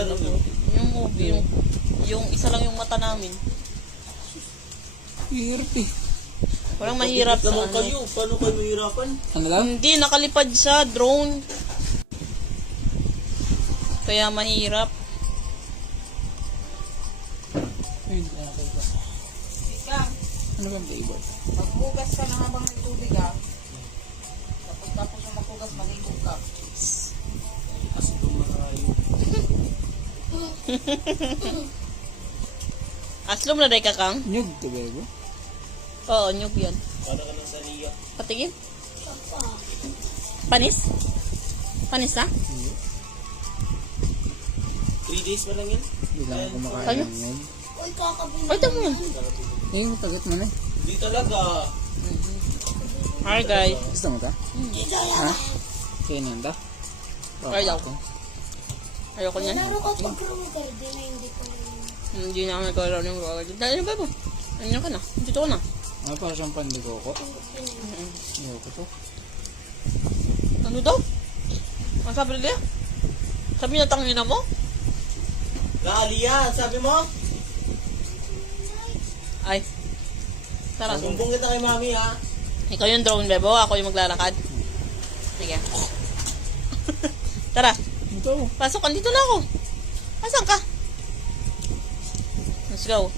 yan ako. Yung movie, yung isa lang yung mata namin. Hirap eh. Walang mahirap sa Naman ano. kayo, paano kayo mahirapan? Ano lang? Hindi, nakalipad sa drone. Kaya mahirap. Ay, hindi na ako ito. Ika, Ano ba ang flavor? maghugas ka na habang may tubig ah. Tapos yung maghugas, malibog ka. Kasi dumarayo. Aslom na day kakang? Nyug to, bebo. Oo, nyug yan. Para ka ng saniya. Patigin? Panis? Panis na? 3 days pa lang yun. Hindi lang ako kumakain Ano? ng nyug. Ay, tamo yan. Eh, tagat mo na eh. Hindi talaga. Hi guys. Gusto mo ta? Ha? Kaya nanda? Ayaw. Ayoko niyan. Laro ko pag crowder, di na hindi ko Hindi na kami kalaw ng gagawin. Dahil ba po? Ano ka na? Dito ka na. Ano para siyang pandikoko? Ayoko to. Ano daw? Ang sabi nila? Sabi niya tangina mo? Naalia, sabi mo? Ay. Tara. Sumbong kita kay mami ha. Ikaw yung drone, bebo. Ako yung maglalakad. Sige. Tara. Ito. Pasok. Andito na ako. Asan ka? Let's go.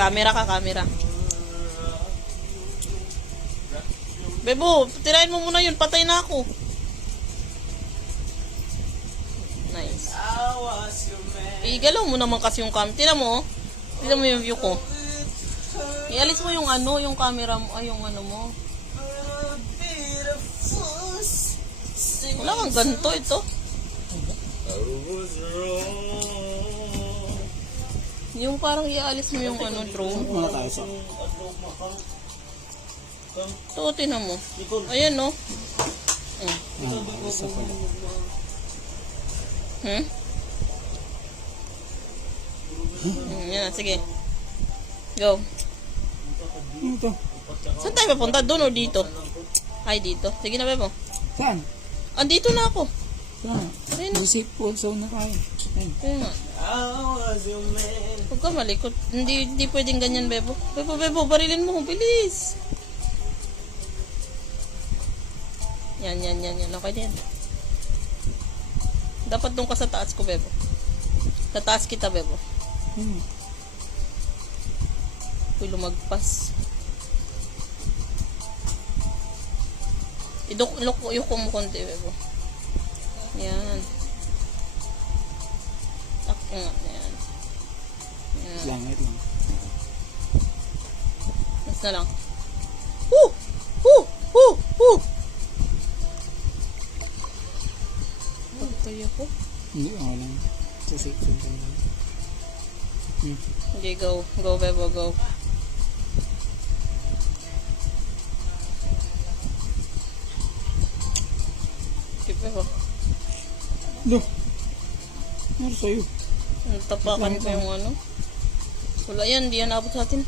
Camera ka, camera. Bebo, tirahin mo muna yun. Patay na ako. Nice. Igalaw mo naman kasi yung cam. Tingnan mo. Tingnan mo yung view ko. Ialis mo yung ano, yung camera mo. Ay, yung ano mo. Wala kang ganito ito. Yung parang ialis mo yung ano, drone. Muna tayo sa... Ito, tingnan mo. Ayan, no? Isa pala. Yan, sige. Go. Ano to? Saan tayo papunta? Doon o dito? Ay, dito. Sige na, Bebo. Saan? Andito na ako. Saan? Ayun. Yung safe food zone na tayo. Ayun. Ayun nga. Huwag ka malikot. Hindi pwedeng ganyan, Bebo. Bebo, barilin mo. Bilis. Yan. Okay din. Dapat doon ka sa taas ko, Bebo. Sa taas kita, Bebo. Uy, lumagpas. Ilok mo konti, Bebo. Yan. Ako nga, yan. Yan. Langit lang. Mas na lang. Woo! Woo! Woo! Woo! Pagtay ako. Hindi, ako lang. Sa safe zone tayo. Okay, go. Go, Bebo, go. Okay, Bebo. Lo! Ano sa'yo? Tapakan ko yung ano. Wala yan, di yan abot sa atin.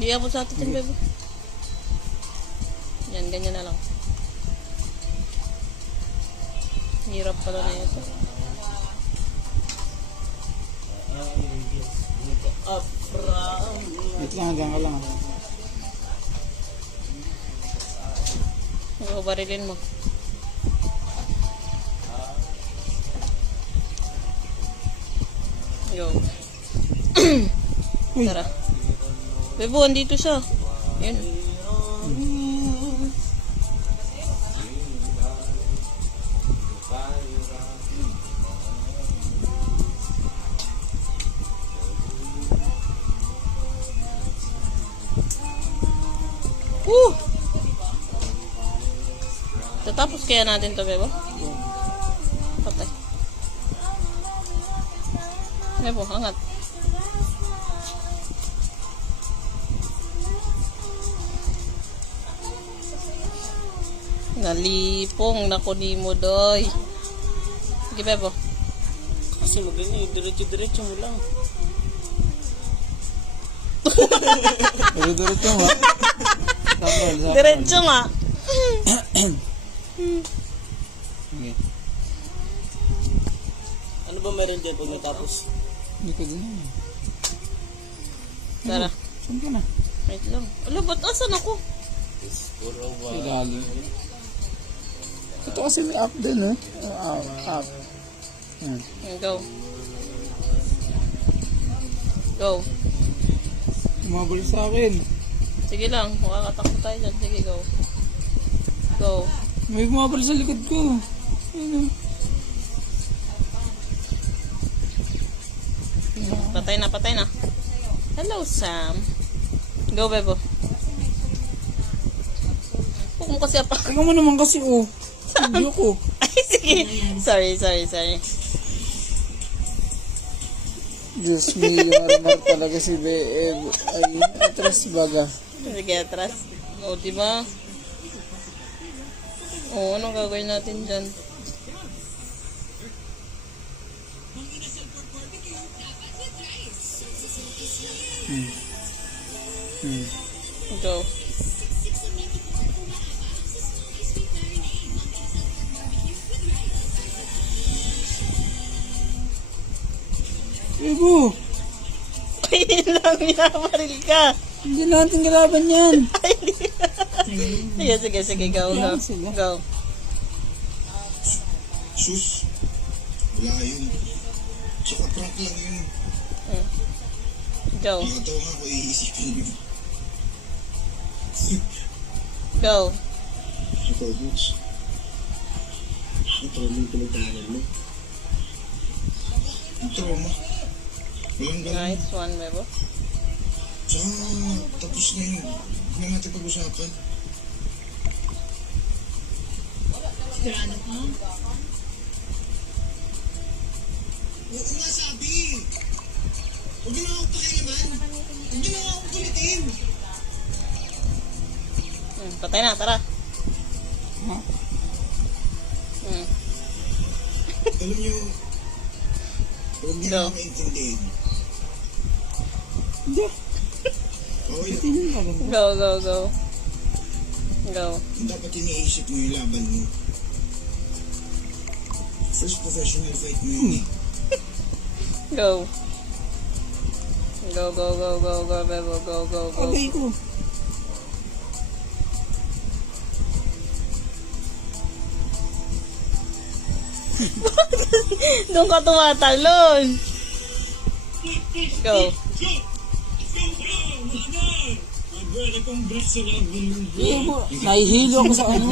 Di abot sa atin, Bebo. Yan, ganyan na lang. Hirap pala na ito. Wait lang, hanggang ka lang. Barilin mo. Yo. Uy. Tara. Bebo, andito siya. Yun. Tatapos kaya natin to, Bebo? Patay. Bebo, angat. Nalipong, nakuni mo, doy. Sige, Bebo. Kasi maganda eh, diretso mo lang. Diretso mo. Diretso nga. Okay. Ano ba meron dyan pag natapos? Hindi ko din alam. Tara. Saan ka na? Wait lang. Ala, ba't asan ako? Sa ilalim. Ito kasi may up din, eh. Up. Yan. Go. Go. Umabalik sa akin. Sige lang, makakatakbo tayo dyan. Sige, go. Go. May bumabalik sa likod ko. Ayun, Patay na, patay na. Hello, Sam. Go, Bebo. Huwag mo kasi apa. Ikaw mo naman kasi, oh. Hindi ko. Ay, sige. Sorry. Diyos me, marmar talaga si Beeb. Ay, atras baga. Sige, atras. O, diba? O, anong gagawin natin dyan? Go. Bebo, Ayun lang, minamaril ka. hindi natin kalaban yan. Sige, go. Go. Sus, wala yun. Tsaka prank lang yun. Go. Nakatawa nga ako iisipin yun. Go. Ikaw, Boots. Ang trauma yung pinagdaanan mo. Ang trauma. Walang ganun. Nice one, Bebo. Tsaka, tapos na yun. Huwag na natin pag-usapan. Oo nga, sabi. Huwag na akong pakialaman. Huwag na akong kulitin. Patay na, tara. Ha? Alam niyo, huwag niyo Go. na maintindihin. Hindi. Okay lang. Tingin ka ganun. Go. Go. Dapat iniisip mo yung laban mo. First professional fight mo yun eh. Go. Go, Bebo. Go. Agay ko. Doon ka tumatalon. Go. Bebo, nahihilo ako sa ano.